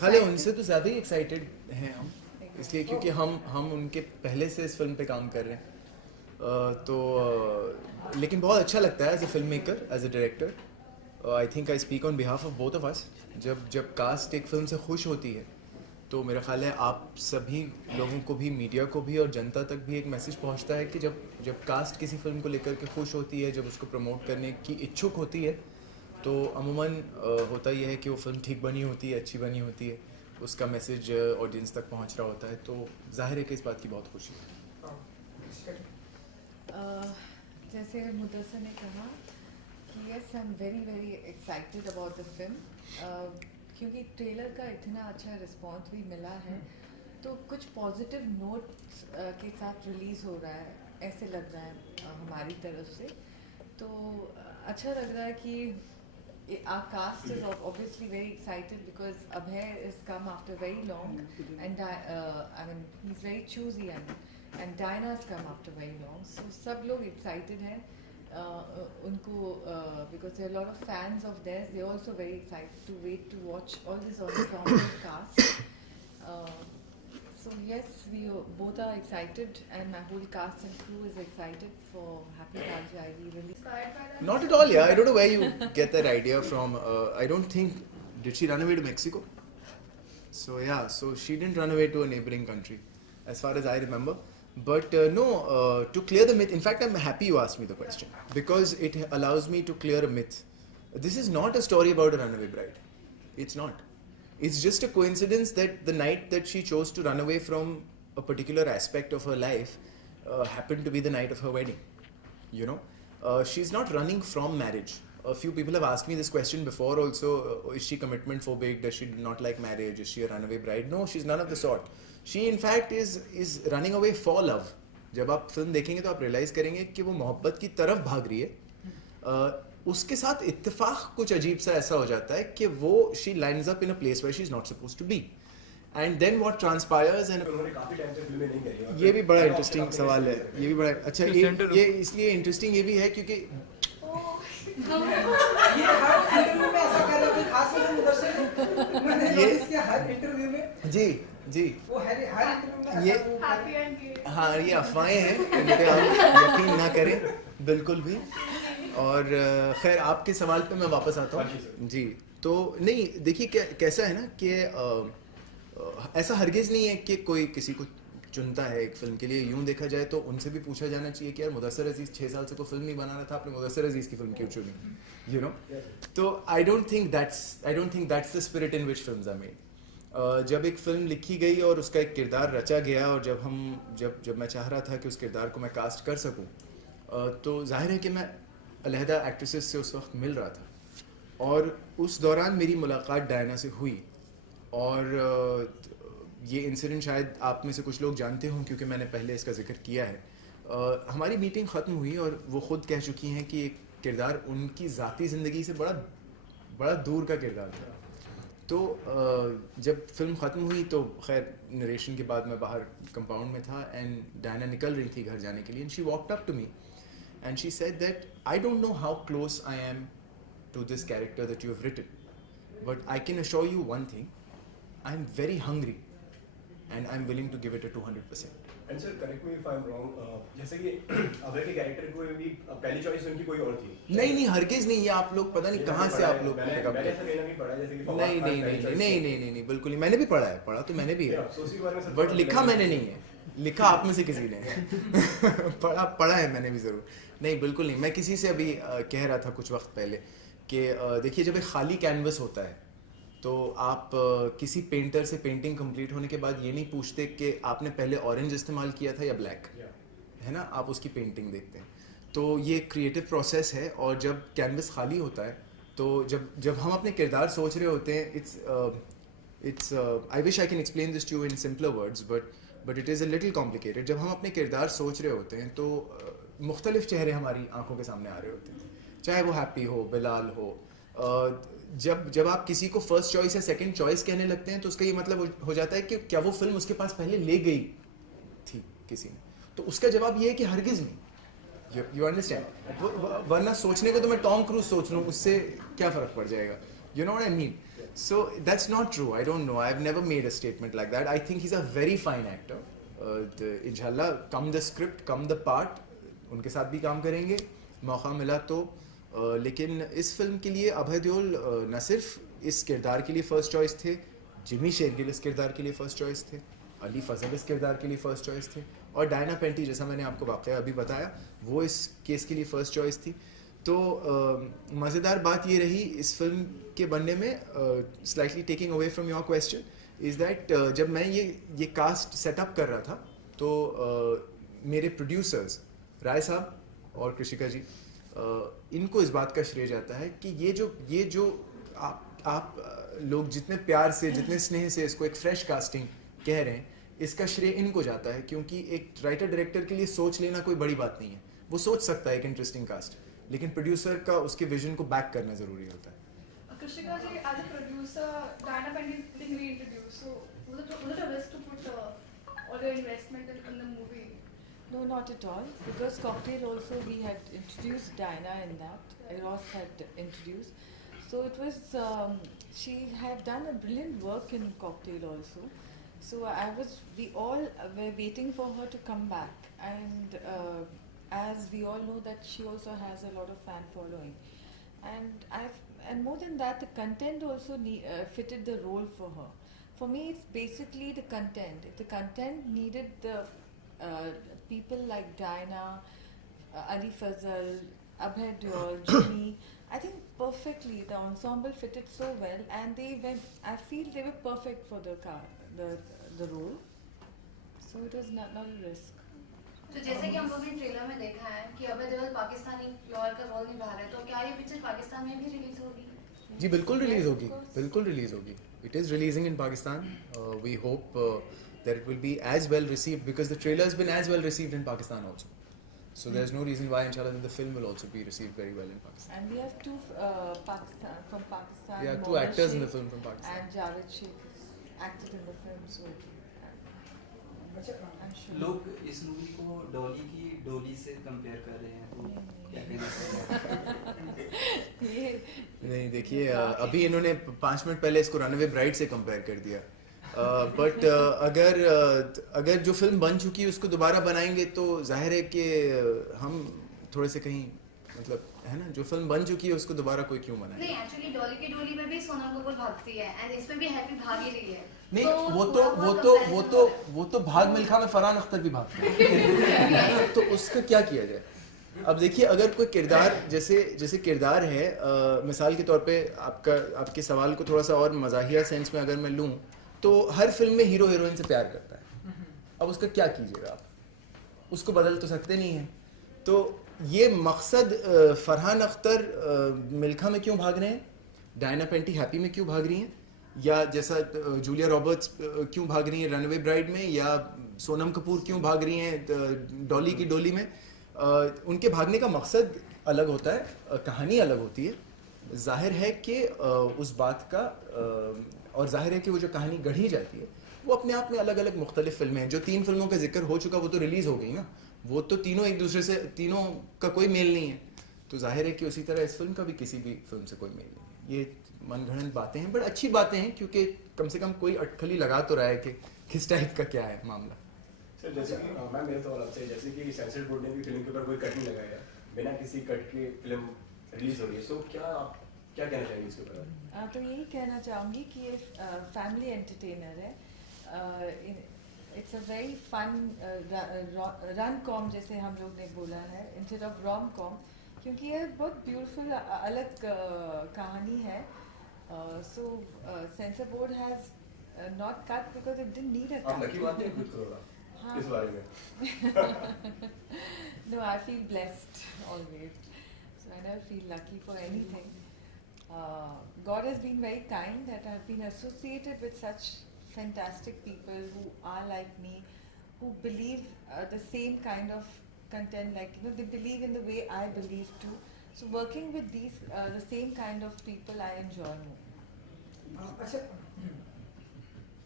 ख्याल है उनसे तो ज़्यादा ही एक्साइटेड हैं हम, इसलिए क्योंकि हम उनके पहले से इस फिल्म पे काम कर रहे हैं। लेकिन बहुत अच्छा लगता है as a film maker, as a director. I think I speak on behalf of both of us. जब कास्ट एक फिल्म से खुश होती है तो मेरा ख्याल है आप सभी लोगों को भी, मीडिया को भी और जनता तक भी एक मैसेज पहुंचता है कि जब कास्ट किसी फिल्म को लेकर के खुश होती है, जब उसको प्रमोट करने की इच्छुक होती है, तो अमूमन होता यह है कि वो फिल्म ठीक बनी होती है, अच्छी बनी होती है, उसका मैसेज ऑडियंस तक पहुंच रहा होता है, तो जाहिर है कि इस बात की बहुत खुशी है। जैसे मुदस्सिर ने कहा कि yes I am very very excited about the film, क्योंकि ट्रेलर का इतना अच्छा रिस्पांस भी मिला है, तो कुछ पॉजिटिव नोट्स के साथ रिलीज़ हो रहा है, ऐसे लग रहा है हमारी तरफ से। तो अच्छा लग रहा है कि our cast is obviously very excited because Abhay has come after very long, and I mean he's very choosy, and Diana has come after very long, so सब लोग excited हैं उनको because there are a lot of fans of theirs. They're also very excited to wait to watch all this ensemble cast. So yes, we both are excited, and my whole cast and crew is excited for Happy Taji Ivy release. Not at all, yeah. I don't know where you get that idea from. I don't think, did she run away to Mexico? So yeah, so she didn't run away to a neighboring country, as far as I remember. But no, to clear the myth, in fact I'm happy you asked me the question, because it allows me to clear a myth. This is not a story about a runaway bride. It's not. It's just a coincidence that the night that she chose to run away from a particular aspect of her life happened to be the night of her wedding. You know, she's not running from marriage. A few people have asked me this question before also. Is she commitment phobic? Does she not like marriage? Is she a runaway bride? No, she's none of the sort. She in fact is running away for love. जब आप film देखेंगे तो आप realise करेंगे कि वो मोहब्बत की तरफ भाग रही है। उसके साथ इत्तेफाक कुछ अजीब सा ऐसा हो जाता है कि वो she lines up in a place where she is not supposed to be, and then what transpires. And उन्होंने काफी टाइम से फिल्में नहीं करी। ये भी बड़ा इंटरेस्टिंग सवाल है, ये भी बड़ा अच्छा, ये इसलिए इंटरेस्टिंग ये भी है क्योंकि ये हर इंटरव्यू में ऐसा कर रहे थे, खास करके मुदस्सिर, मैंने नोटिस किया हर इंटरव्यू में। जी जी, वो हर इंटरव्यू में ये हाँ, ये अफवाहें हैं, इन पे आप यकीन ना करें बिल्कुल भी। और खैर आपके सवाल पे मैं वापस आता हूँ जी। तो नहीं, देखिए कैसा है ना कि ऐसा हरगिज़ नहीं है कि कोई किसी को चुनता है एक फिल्म के लिए। यूं देखा जाए तो उनसे भी पूछा जाना चाहिए कि यार मुदस्सिर अजीज़ 6 साल से कोई फिल्म नहीं बना रहा था, आपने मुदस्सिर अजीज़ की फिल्म क्यों चुनी, यू नो। तो I don't think that's the spirit in which films are made. जब एक फिल्म लिखी गई और उसका एक किरदार रचा गया, और जब मैं चाह रहा था कि उस किरदार को मैं कास्ट कर सकूँ, तो जाहिर है कि मैं अलहदा एक्ट्रेसेस से उस वक्त मिल रहा था, और उस दौरान मेरी मुलाकात डायना से हुई। और ये इंसिडेंट शायद आप में से कुछ लोग जानते हों क्योंकि मैंने पहले इसका जिक्र किया है। हमारी मीटिंग ख़त्म हुई और वो ख़ुद कह चुकी हैं कि एक किरदार उनकी ज़ाती ज़िंदगी से बड़ा दूर का किरदार था। तो जब फिल्म ख़त्म हुई तो खैर नरेशन के बाद मैं बाहर कंपाउंड में था, एंड डायना निकल रही थी घर जाने के लिए, and she walked up to me and she said that I don't know how close I am to this character that you have written, but I can assure you one thing, I'm very hungry and I'm willing to give it a 200%. And sir, correct me if I'm wrong, जैसे कि अभय के character को भी पहली choice उनकी कोई और थी। नहीं हरगिज़ नहीं, ये आप लोग पता नहीं कहाँ से आप लोग मैंने ऐसा कहना भी पढ़ा, जैसे कि नहीं बिल्कुल नहीं, मैंने भी पढ़ा तो मैंने भी है, बट लिखा मैंने नहीं है, लिखा आप में से किसी ने पढ़ा है मैंने भी ज़रूर। नहीं बिल्कुल नहीं, मैं किसी से अभी कह रहा था कुछ वक्त पहले कि देखिए जब एक खाली कैनवस होता है तो आप किसी पेंटर से पेंटिंग कंप्लीट होने के बाद ये नहीं पूछते कि आपने पहले ऑरेंज इस्तेमाल किया था या ब्लैक, है ना, आप उसकी पेंटिंग देखते हैं। तो ये क्रिएटिव प्रोसेस है, और जब कैनवस खाली होता है तो जब हम अपने किरदार सोच रहे होते हैं, it's I wish I can explain this to you in simpler words, but it is a little complicated. जब हम अपने किरदार सोच रहे होते हैं तो मुख्तलिफ चेहरे हमारी आंखों के सामने आ रहे होते हैं, चाहे वो हैप्पी हो, बिलाल हो। जब आप किसी को फर्स्ट चॉइस या सेकंड चॉइस कहने लगते हैं तो उसका ये मतलब हो जाता है कि क्या वो फिल्म उसके पास पहले ले गई थी किसी ने, तो उसका जवाब ये है कि हरगिज़ नहीं। यू अंडरस्टैंड, वरना सोचने को तो मैं टॉम क्रूज सोच लूँ, उससे क्या फ़र्क पड़ जाएगा, you know what I mean. So that's not true. I don't know. I've never made a statement like that. I think he's a very fine actor. Inshallah, come the script, come the part. उनके साथ भी काम करेंगे, मौका मिला तो. लेकिन इस फिल्म के लिए अभय देओल न सिर्फ इस किरदार के लिए फर्स्ट चॉइस थे, जिमी शेरगिल इस किरदार के लिए फर्स्ट चॉइस थे, अली फजल इस किरदार के लिए फर्स्ट चॉइस थे, और डायना पेंटी, जैसा मैंने आपको वाक़या अभी बताया, वो इस केस के लिए फर्स्ट चॉइस थी. तो मज़ेदार बात ये रही इस फिल्म के बनने में, slightly taking away from your question, is that जब मैं ये कास्ट सेटअप कर रहा था तो मेरे प्रोड्यूसर्स राय साहब और कृषिका जी, इनको इस बात का श्रेय जाता है कि ये जो आप लोग जितने प्यार से, जितने स्नेह से इसको एक फ्रेश कास्टिंग कह रहे हैं, इसका श्रेय इनको जाता है, क्योंकि एक राइटर डायरेक्टर के लिए सोच लेना कोई बड़ी बात नहीं है. वो सोच सकता है एक इंटरेस्टिंग कास्ट, लेकिन प्रोड्यूसर का उसके विजन को बैक करना ज़रूरी होता है. Krishika ji, as a producer, Diana Penty is getting reintroduced. So, was it a risk to put all your investment in the movie? No, not at all. Because Cocktail also we had introduced Diana in that. Eros had introduced. So it was, she had done a brilliant work in Cocktail also. So we all were waiting for her to come back. And as we all know that she also has a lot of fan following. And more than that, the content also fitted the role for her. For me, it's basically the content. If the content needed the people like Diana, Ali Fazal, Abhay Deol, Jimmy, I think perfectly the ensemble fitted so well, and I feel they were perfect for the role. So it was not a risk. तो जैसे कि हम लोग ने trailer में देखा है कि अभय देओल पाकिस्तानी लॉयर का रोल निभा रहा है, तो क्या ये पिक्चर पाकिस्तान में भी रिलीज होगी? जी बिल्कुल रिलीज होगी, बिल्कुल रिलीज होगी. It is releasing in Pakistan. We hope that it will be as well received, because the trailer has been as well received in Pakistan also. So there's no reason why, inshallah, that the film will also be received very well in Pakistan. And we have two from Pakistan. Yeah, two actors in the film from Pakistan. And Javed Sheikh acted in the film, so I'm sure. लोग इस movie को डॉली की डोली से compare कर रहे हैं, तो क्या कहना चाहिए? नहीं, देखिए अभी इन्होंने 5 मिनट पहले इसको रनअवे ब्राइड से कंपेयर कर दिया. बट अगर जो फिल्म बन चुकी है उसको दोबारा बनाएंगे तो जाहिर है कि हम थोड़े से कहीं, मतलब है ना, जो फिल्म बन चुकी है उसको दोबारा कोई क्यों बनाए? नहीं, एक्चुअली डॉली की डोली में भी सोनम कपूर भागती है, एंड इसमें भी हैप्पी भाग ही रही है. नहीं, तो वो तो भाग मिल्खा में फरहान अख्तर भी भागते हैं. तो उसका क्या किया जाए? अब देखिए, अगर कोई किरदार जैसे किरदार है, मिसाल के तौर पे आपके सवाल को थोड़ा सा और मज़ाहिया सेंस में अगर मैं लूँ, तो हर फिल्म में हीरो हीरोइन से प्यार करता है. अब उसका क्या कीजिएगा आप? उसको बदल तो सकते नहीं हैं. तो ये मकसद फरहान अख्तर मिल्खा में क्यों भाग रहे हैं, डायना पेंटी हैप्पी में क्यों भाग रही हैं, या जैसा जूलिया रॉबर्ट्स क्यों भाग रही हैं रनअवे ब्राइड में, या सोनम कपूर क्यों भाग रही हैं डॉली की डोली में, उनके भागने का मकसद अलग होता है, कहानी अलग होती है. जाहिर है कि उस बात का, और जाहिर है कि वो जो कहानी गढ़ी जाती है वो अपने आप में अलग अलग मुख्तलिफ फिल्में हैं. जो 3 फिल्मों का जिक्र हो चुका वो तो रिलीज़ हो गई ना, वो तो तीनों एक दूसरे से, तीनों का कोई मेल नहीं है. तो जाहिर है कि उसी तरह इस फिल्म का भी किसी भी फिल्म से कोई मेल नहीं है. ये मनगढ़ंत बातें हैं, बट अच्छी बातें हैं, क्योंकि कम से कम कोई अटकली लगा तो रहा है कि किस टाइप का क्या है मामला. सर जैसे कि मैं मेरे सवाल आपसे, जैसे कि सेंसर बोर्ड ने भी फिल्म के ऊपर कोई कट नहीं लगाया, बिना किसी कट के फिल्म रिलीज हो रही है, सो क्या कहना चाहेंगे इसके ऊपर? तो यही कहना चाहूँगी कि ये फैमिली एंटरटेनर है. It's a very fun rom com, जैसे हम लोग ने बोला है, इंस्टेड ऑफ रॉम कॉम, क्योंकि ये बहुत ब्यूटीफुल अलग कहानी है. So censor board has not cut because it didn't need a आप लकी बात नहीं खुद करो इस बारे में. No, I feel blessed always. So I never feel lucky for anything. God has been very kind that I have been associated with such fantastic people who are like me, who believe the same kind of content, like, you know, they believe in the way I believe too. So working with these the same kind of people, I enjoy more.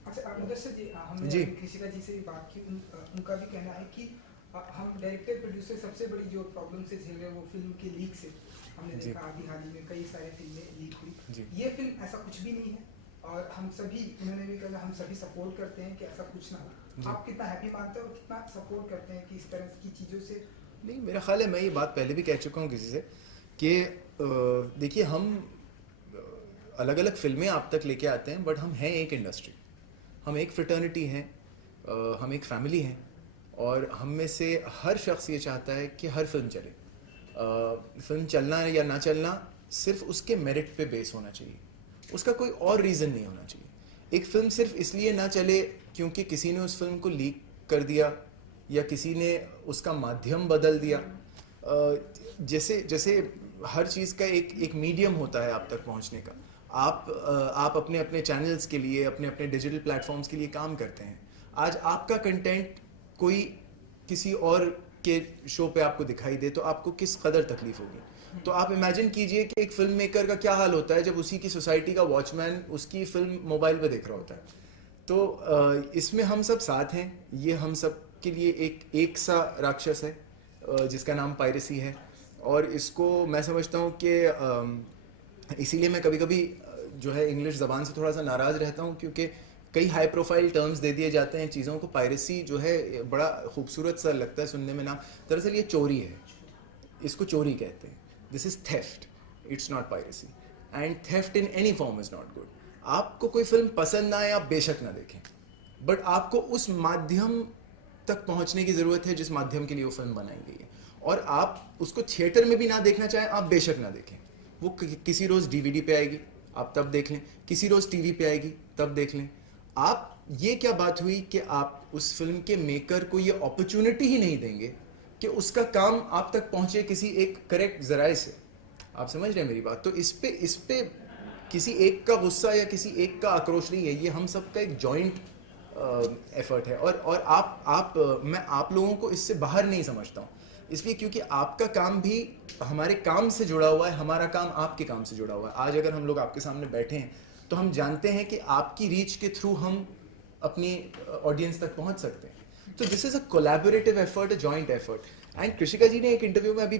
अच्छा मुदस्सिर जी, हमने कृषिका जी से भी बात की, उनका भी कहना है कि हम डायरेक्टर प्रोड्यूसर सबसे बड़ी जो प्रॉब्लम से झेल रहे हैं वो फिल्म के लीक से. हमने देखा अभी हाल ही में कई सारे फिल्में लीक हुई. ये फिल्म ऐसा कुछ भी नहीं है. और हम सभी, उन्होंने भी कहा हम सभी सपोर्ट करते हैं कि ऐसा कुछ ना हो। आप कितना हैप्पी मानते हो और कितना सपोर्ट करते हैं कि इस तरह की चीज़ों से? नहीं, मेरा ख्याल है, मैं ये बात पहले भी कह चुका हूँ किसी से कि देखिए, हम अलग अलग फिल्में आप तक लेके आते हैं, बट हम हैं एक इंडस्ट्री, हम एक फ्रेटर्निटी हैं, हम एक फैमिली हैं, और हम में से हर शख्स ये चाहता है कि हर फिल्म चले। फिल्म चलना या ना चलना सिर्फ उसके मेरिट पे बेस होना चाहिए, उसका कोई और रीज़न नहीं होना चाहिए। एक फिल्म सिर्फ इसलिए ना चले क्योंकि किसी ने उस फिल्म को लीक कर दिया या किसी ने उसका माध्यम बदल दिया। जैसे जैसे हर चीज़ का एक मीडियम होता है आप तक पहुंचने का। आप अपने अपने चैनल्स के लिए, अपने अपने डिजिटल प्लेटफॉर्म्स के लिए काम करते हैं। आज आपका कंटेंट कोई किसी और के शो पे आपको दिखाई दे तो आपको किस कदर तकलीफ होगी। तो आप इमेजिन कीजिए कि एक फिल्म मेकर का क्या हाल होता है जब उसी की सोसाइटी का वॉचमैन उसकी फिल्म मोबाइल पे देख रहा होता है। तो इसमें हम सब साथ हैं। ये हम सब के लिए एक सा राक्षस है जिसका नाम पायरेसी है, और इसको मैं समझता हूँ कि इसीलिए मैं कभी कभी जो है इंग्लिश ज़बान से थोड़ा सा नाराज़ रहता हूँ, क्योंकि कई हाई प्रोफाइल टर्म्स दे दिए जाते हैं चीज़ों को। पायरेसी जो है बड़ा खूबसूरत सा लगता है सुनने में नाम, दरअसल ये चोरी है, इसको चोरी कहते हैं। This is theft, it's not piracy, and theft in any form is not good. आपको कोई फिल्म पसंद ना आए, आप बेशक ना देखें, बट आपको उस माध्यम तक पहुंचने की ज़रूरत है जिस माध्यम के लिए वो फिल्म बनाई गई है, और आप उसको थिएटर में भी ना देखना चाहें, आप बेशक ना देखें। वो किसी रोज़ DVD पे आएगी, आप तब देख लें, किसी रोज़ TV पे आएगी, तब देख लें। आप ये क्या बात हुई कि आप उस फिल्म के मेकर को ये अपॉर्चुनिटी ही नहीं देंगे कि उसका काम आप तक पहुंचे किसी एक करेक्ट ज़राए से। आप समझ रहे हैं मेरी बात? तो इस पे किसी एक का गुस्सा या किसी एक का आक्रोश नहीं है, ये हम सब का एक जॉइंट एफर्ट है। और मैं आप लोगों को इससे बाहर नहीं समझता हूँ, इसलिए क्योंकि आपका काम भी हमारे काम से जुड़ा हुआ है, हमारा काम आपके काम से जुड़ा हुआ है। आज अगर हम लोग आपके सामने बैठे हैं तो हम जानते हैं कि आपकी रीच के थ्रू हम अपनी ऑडियंस तक पहुंच सकते हैं। तो this is a collaborative effort, a joint effort. And Krishika ji ने एक इंटरव्यू में अभी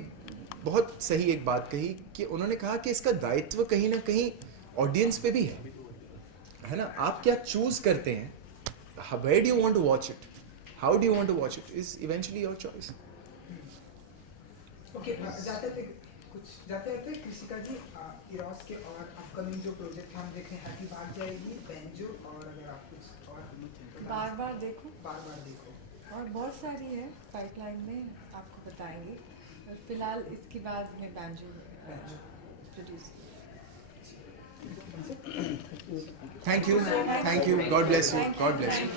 बहुत सही एक बात कही कि उन्होंने कहा कि इसका दायित्व कहीं ना कहीं ऑडियंस पे भी है ना। आप क्या चूज करते हैं, where do you want to watch it, how do you want to watch it is eventually your choice. Okay, जाते थे कृषिका जी, इरोस के और अपकमिंग जो प्रोजेक्ट हम देख रहे हैं, हैप्पी भाग जाएगी, बेंजो, और अगर आप कुछ और बार बार देखो, और बहुत सारी है पाइपलाइन में, आपको बताएंगे। फिलहाल इसके बाद मैं banjo produce. Thank you, God bless you, God bless you.